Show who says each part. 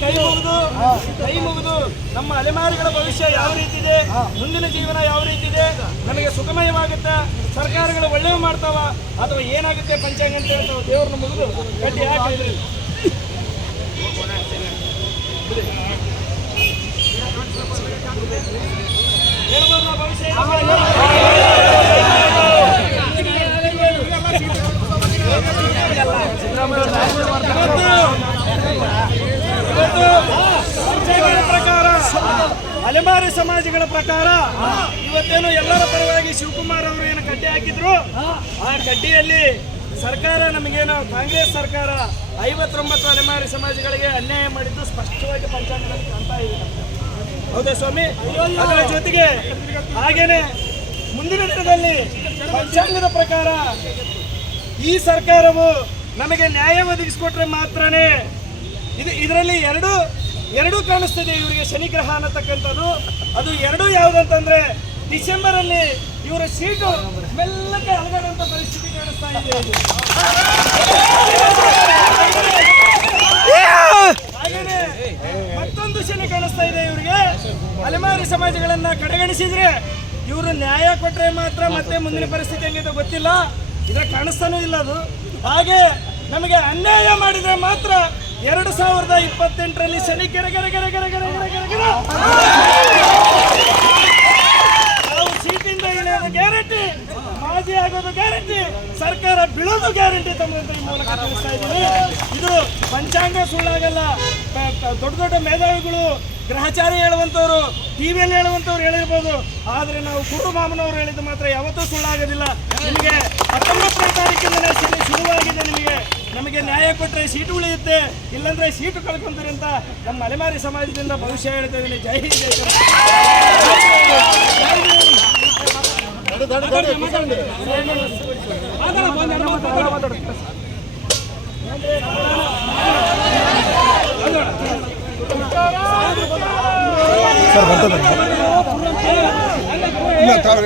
Speaker 1: ಕೈ ಮುಗಿದು ಕೈ ಮುಗಿದು ನಮ್ಮ ಅಲೆಮಾರಿಗಳ ಭವಿಷ್ಯ ಯಾವ ರೀತಿ ಇದೆ ಮುಂದಿನ ಜೀವನ ಯಾವ ರೀತಿ ಇದೆ ನಮಗೆ ಸುಖಮಯವಾಗುತ್ತಾ ಸರ್ಕಾರಗಳು ಒಳ್ಳೆಯ ಮಾಡ್ತಾವ ಅಥವಾ ಏನಾಗುತ್ತೆ ಪಂಚಾಂಗ ಅಂತ ದೇವ್ರನ್ನ ಮುಗಿದು ಗಟ್ಟಿ ಹಾಕಿದ್ರಿ ಹೇಳ್ಬೋದಾ ಭವಿಷ್ಯ ಇವತ್ತು ಪಂಚಾಂಗದ ಪ್ರಕಾರ. ಅಲೆಮಾರಿ ಸಮಾಜಗಳ ಪ್ರಕಾರ ಇವತ್ತೇನು ಎಲ್ಲರ ಪರವಾಗಿ ಶಿವಕುಮಾರ್ ಅವರು ಏನು ಗಡ್ಡೆ ಹಾಕಿದ್ರು? ಆ ಕಡ್ಡಿಯಲ್ಲಿ ಸರ್ಕಾರ ನಮಗೇನು ಕಾಂಗ್ರೆಸ್ ಸರ್ಕಾರ ಐವತ್ತೊಂಬತ್ತು ಅಲೆಮಾರಿ ಸಮಾಜಗಳಿಗೆ ಅನ್ಯಾಯ ಮಾಡಿದ್ದು ಸ್ಪಷ್ಟವಾಗಿ ಪಂಚಾಂಗದಲ್ಲಿ ಕಾಣ್ತಾ ಇದೆ. ಹೌದಾ ಸ್ವಾಮಿ? ಅದರ ಜೊತೆಗೆ ಹಾಗೇನೆ ಮುಂದಿನ ದಿನದಲ್ಲಿ ಪಂಚಾಂಗದ ಪ್ರಕಾರ ಈ ಸರ್ಕಾರವು ನಮಗೆ ನ್ಯಾಯ ಒದಗಿಸ್ಕೊಟ್ರೆ ಮಾತ್ರನೇ. ಇದು ಇದರಲ್ಲಿ ಎರಡು, ಎರಡೂ ಕಾಣಿಸ್ತದೆ ಇವರಿಗೆ ಶನಿಗ್ರಹ ಅನ್ನತಕ್ಕಂಥದ್ದು. ಅದು ಎರಡೂ ಯಾವುದಂತಂದ್ರೆ ಡಿಸೆಂಬರ್ ಅಲ್ಲಿ ಇವರ ಸೀಟು ಮೆಲ್ಲಕ್ಕೆ ಅಲಗಡಂತ ಪರಿಸ್ಥಿತಿ ಕಾಣಿಸ್ತಾ ಇದೆ ಮತ್ತೊಂದು ಶನಿ ಕಾಣಿಸ್ತಾ ಇದೆ ಇವರಿಗೆ. ಅಲೆಮಾರಿ ಸಮಾಜಗಳನ್ನ ಕಡೆಗಣಿಸಿದ್ರೆ ಇವರು ನ್ಯಾಯ ಕೊಟ್ರೆ ಮಾತ್ರ ಮತ್ತೆ ಮುಂದಿನ ಪರಿಸ್ಥಿತಿ ಹೆಂಗಿದೆ ಗೊತ್ತಿಲ್ಲ. ಇದ್ರ ಕಾಣಿಸ್ತಾನೂ ಇಲ್ಲ ಅದು. ಹಾಗೆ ನಮಗೆ ಅನ್ಯಾಯ ಮಾಡಿದ್ರೆ ಮಾತ್ರ ಎರಡು ಸಾವಿರದ ಇಪ್ಪತ್ತೆಂಟರಲ್ಲಿ ಶನಿ ನಾವು ಸೀಟಿಂದ ಇಳಿಯೋದು ಗ್ಯಾರಂಟಿ, ಮಾಜಿ ಆಗೋದು ಗ್ಯಾರಂಟಿ, ಸರ್ಕಾರ ಬೀಳೋದು ಗ್ಯಾರಂಟಿ ತಮ್ಮಂತ ಈ ಮೂಲಕ ತಿಳಿಸ್ತಾ ಇದ್ದೀನಿ. ಇದು ಪಂಚಾಂಗ ಸುಳ್ಳಾಗಲ್ಲ. ದೊಡ್ಡ ದೊಡ್ಡ ಮೇಧಾವಿಗಳು ಗ್ರಹಚಾರಿ ಹೇಳುವಂಥವ್ರು ಟಿವಿಯಲ್ಲಿ ಹೇಳುವಂಥವ್ರು ಹೇಳಿರ್ಬೋದು. ಆದರೆ ನಾವು ಗುರು ಹೇಳಿದ ಹೇಳಿದ್ದು ಮಾತ್ರ ಯಾವತ್ತೂ ಸುಳ್ಳಾಗೋದಿಲ್ಲ. ನಿಮಗೆ ಹತ್ತೊಂಬತ್ತನೇ ತಾರೀಕಿಂದಲೇ ಶನಿ ಶುರುವಾಗಿದೆ ನಿಮಗೆ. ನಮಗೆ ನ್ಯಾಯ ಕೊಟ್ಟರೆ ಸೀಟು ಉಳಿಯುತ್ತೆ. ಇಲ್ಲಾಂದರೆ ಸೀಟು ಕಳ್ಕೊಂತೀರಿ ಅಂತ ನಮ್ಮ ಅಲೆಮಾರಿ ಸಮಾಜದಿಂದ ಭವಿಷ್ಯ ಹೇಳ್ತಾ ಇದ್ದೀನಿ. ಜೈ ಹಿಂದ್ ಜೈ ಕರ್ನಾಟಕ.
Speaker 2: ಸರ್ ಬರ್ತದೆ ಇಲ್ಲ
Speaker 1: ತಾವು